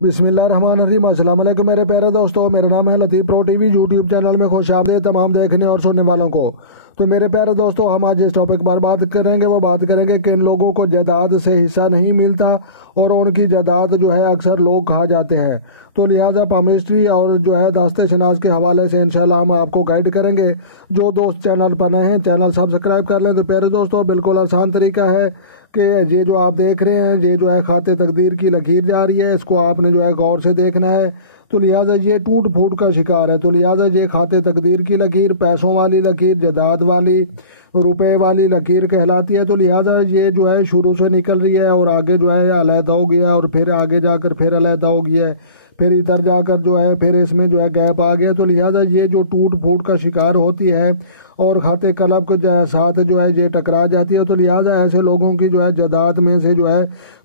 بسم اللہ الرحمن الرحیم۔ السلام علیکم میرے پیارے دوستو، میرا نام ہے لطیف پرو ٹی وی یوٹیوب چینل میں خوش آمدید تمام دیکھنے اور سننے والوں کو۔ تو میرے پیارے دوستو، ہم آج اس ٹاپک پر بات کریں گے، وہ بات کریں گے کہ ان لوگوں کو جائیداد سے حصہ نہیں ملتا اور ان کی جائیداد جو ہے اکثر لوگ کھا جاتے ہیں۔ تو لہٰذا پامسٹری اور جو ہے داستے شناس کے حوالے سے انشاءاللہ ہم آپ کو گائیڈ کریں گے۔ جو دوست چینل پر نئے ہیں چینل سبسکرائب کر لیں۔ تو پیارے دوستو، بالکل آسان طریقہ ہے کہ یہ جو آپ دیکھ رہے ہیں یہ جو ہے خاتے تقدیر کی لکیر جا رہی ہے، اس کو آپ نے جو ہے غور سے دیکھنا ہے۔ تو لہٰذا یہ ٹوٹ پھوٹ کا شکار ہے، تو لہٰذا یہ خاتے تقدیر کی لکیر، پیسوں والی لکیر، جائیداد والی، روپے والی لکیر کہلاتی ہے۔ تو لہٰذا یہ جو ہے شروع سے نکل رہی ہے اور آگے جو ہے علیحدہ ہو گیا اور پھر آگے جا کر پھر علیحدہ ہو گیا ہے، پھر ادھر جا کر جو ہے پھر اس میں جو ہے گیپ آ گیا۔ تو لہٰذا یہ جو ٹوٹ پھوٹ کا شکار ہوتی ہے اور خاتے قلب کے ساتھ جو ہے یہ ٹکرا جاتی ہے، تو لہٰذا ایسے لوگوں کی جو ہے جائیداد میں سے جو ہے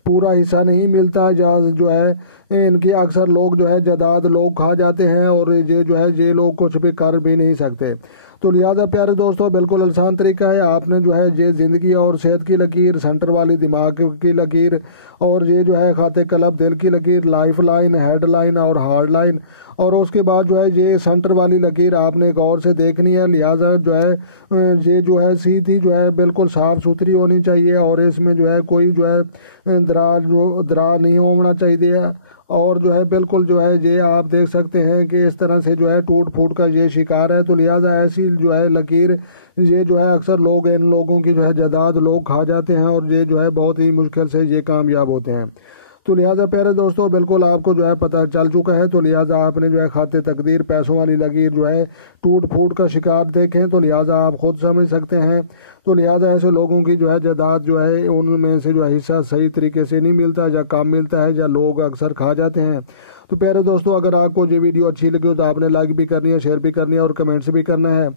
پورا حصہ نہیں ملتا، یا جو ہے ان کی اکثر لوگ جو ہے جائیداد لوگ کھا جاتے ہیں اور یہ جو ہے یہ لوگ کچھ بھی کر بھی نہیں سکتے۔ تو لہٰذا پیارے دوستو، بالکل آسان طریقہ ہے، آپ نے جو ہے یہ زندگی اور صحت کی لکیر، سینٹر والی دماغ کی لکیر، اور یہ جو ہے خاتے قلب دل کی لکیر، لائف لائن، ہیڈ لائن اور ہارڈ لائن، اور اس کے بعد جو ہے یہ سینٹر والی لکیر آپ نے غور سے دیکھنی ہے۔ لہٰذا جو ہے یہ جو ہے سیدھی جو ہے بالکل صاف ستھری ہونی چاہیے اور اس میں جو ہے کوئی جو ہے دراز نہیں ہونا چاہیے، اور جو ہے بالکل جو ہے یہ آپ دیکھ سکتے ہیں کہ اس طرح سے جو ہے ٹوٹ پھوٹ کا یہ شکار ہے۔ تو لہٰذا ایسی جو ہے لکیر یہ جو ہے اکثر لوگ ان لوگوں کی جو ہے جائیداد لوگ کھا جاتے ہیں اور یہ جو ہے بہت ہی مشکل سے یہ کامیاب ہوتے ہیں۔ تو لہٰذا پیارے دوستو، بالکل آپ کو جو ہے پتہ چل چکا ہے، تو لہٰذا آپ نے جو ہے خاتے تقدیر، پیسوں والی لکیر جو ہے ٹوٹ پھوٹ کا شکار دیکھیں تو لہٰذا آپ خود سمجھ سکتے ہیں۔ تو لہٰذا ایسے لوگوں کی جو ہے جائیداد جو ہے ان میں سے جو ہے حصہ صحیح طریقے سے نہیں ملتا، یا کم ملتا ہے، یا لوگ اکثر کھا جاتے ہیں۔ تو پیارے دوستو، اگر آپ کو یہ ویڈیو اچھی لگی ہو تو آپ نے لائک بھی کرنی ہے، شیئر بھی کرنی ہے اور کمنٹس بھی کرنا ہے،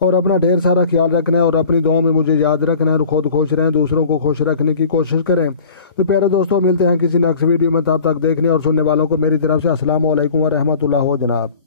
اور اپنا ڈھیر سارا خیال رکھنا ہے اور اپنی دعاؤں میں مجھے یاد رکھنا ہے، اور خود خوش رہیں، دوسروں کو خوش رکھنے کی کوشش کریں۔ تو پیارے دوستو، ملتے ہیں کسی نیکسٹ ویڈیو میں، تب تک دیکھنے اور سننے والوں کو میری طرف سے السلام علیکم ورحمۃ اللہ جناب۔